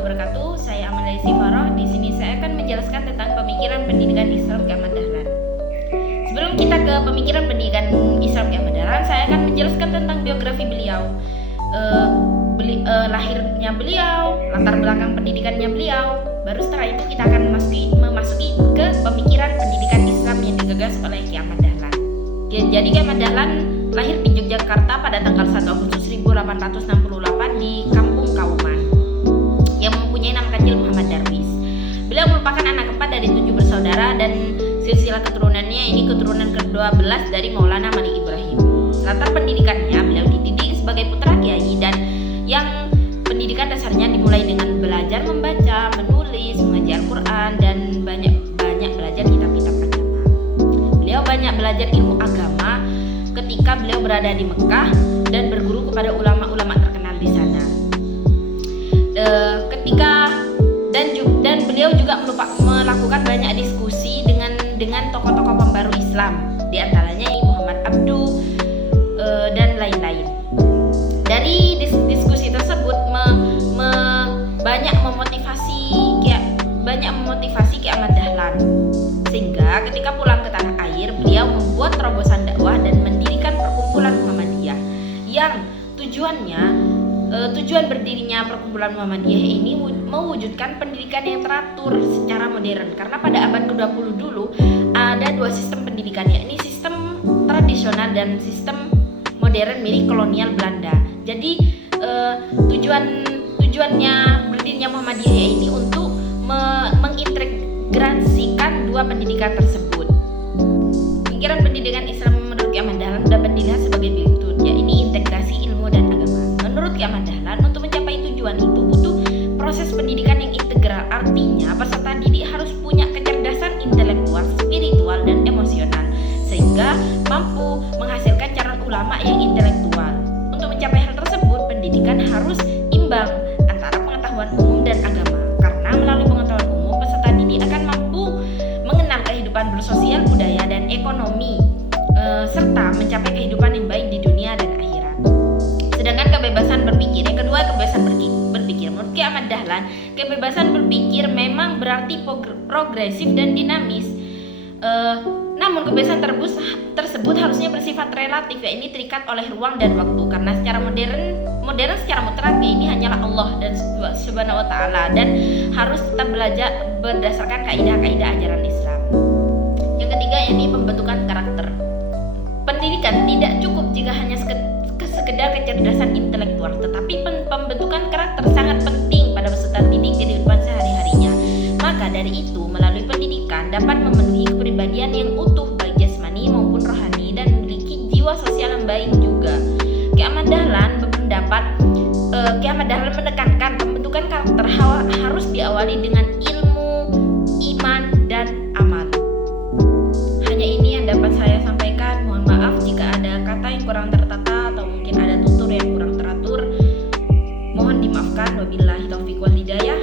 warahmatullahi wabarakatuh. Saya Amalia Sifarah. Di sini saya akan menjelaskan tentang pemikiran pendidikan Islam Ki Ahmad Dahlan. Sebelum kita ke pemikiran pendidikan Islam Ki Ahmad Dahlan, saya akan menjelaskan tentang biografi beliau, lahirnya beliau, latar belakang pendidikannya beliau. Baru setelah itu kita akan memasuki ke pemikiran pendidikan Islam yang digagas oleh Ki Ahmad Dahlan. Jadi Ki Ahmad Dahlan lahir di Yogyakarta pada tanggal 1 Agustus 1868 di Kampung Kauman yang mempunyai nama kecil Muhammad Darwis. Beliau merupakan anak keempat dari 7 bersaudara dan silsilah keturunannya ini keturunan ke-12 dari Maulana Malik Ibrahim. Latar pendidikannya, beliau dididik sebagai putra kiai dan yang pendidikan dasarnya dimulai dengan belajar membaca, menulis, mengaji Al-Quran dan banyak belajar kitab-kitab agama. Beliau banyak belajar ilmu agama ketika beliau berada di Mekah dan berguru kepada ulama-ulama terkenal di sana. Dan beliau juga melakukan banyak diskusi dengan tokoh-tokoh pembaru Islam, di antaranya Muhammad Abduh dan lain-lain. Dari diskusi tersebut banyak memotivasi Ki Ahmad Dahlan, sehingga ketika pulang ke tanah air beliau membuat terobosan dakwah dan mendirikan perkumpulan Muhammadiyah yang tujuan berdirinya perkumpulan Muhammadiyah ini mewujudkan pendidikan yang teratur secara modern, karena pada abad ke-20 dulu ada 2 sistem pendidikan, yakni sistem tradisional dan sistem modern milik kolonial Belanda. Jadi tujuannya berdirinya Muhammadiyah ini untuk mengintegrasikan 2 pendidikan tersebut. Pikiran pendidikan Islam menurut Ki Ahmad Dahlan dapat dilihat sebagai berikut, yakni integrasi ilmu dan agama. Menurut Ki Ahmad Dahlan, untuk mencapai tujuan itu butuh proses pendidikan yang integral, artinya peserta didik harus punya kecerdasan intelektual, spiritual, dan emosional, sehingga mampu menghasilkan calon ulama yang intelektual. Untuk mencapai hal tersebut, pendidikan harus imbang antara pengetahuan umum dan agama, karena melalui pengetahuan umum, peserta didik akan mampu mengenal kehidupan bersosial, budaya, dan ekonomi, serta mencapai kehidupan yang baik di dunia dan akhirat. Sedangkan kebebasan berpikir, yang kedua kebebasan berpikir. Menurut Ki Ahmad Dahlan, kebebasan berpikir memang berarti progresif dan dinamis. Namun kebebasan tersebut harusnya bersifat relatif, yakni terikat oleh ruang dan waktu, karena secara modern secara mutlak ini hanyalah Allah dan Subhanahu wa taala, dan harus tetap belajar berdasarkan kaidah-kaidah ajaran Islam. Yang ketiga, yakni pembentukan karakter. Pendidikan tidak cukup jika hanya sekedar kecerdasan intelektual, tetapi pembentukan karakter sangat penting pada peserta didik di kehidupan sehari-harinya. Maka dari itu, melalui pendidikan dapat memenuhi kepribadian yang utuh baik jasmani maupun rohani dan memiliki jiwa sosial yang baik juga. Ki Ahmad Dahlan menekankan pembentukan karakter harus diawali dengan ilmu, iman, dan amal. Hanya ini yang dapat saya sampaikan. Mohon maaf jika ada kata yang kurang tertata atau mungkin ada tutur yang kurang teratur. Mohon dimaafkan. Wabillahi taufiq wal hidayah.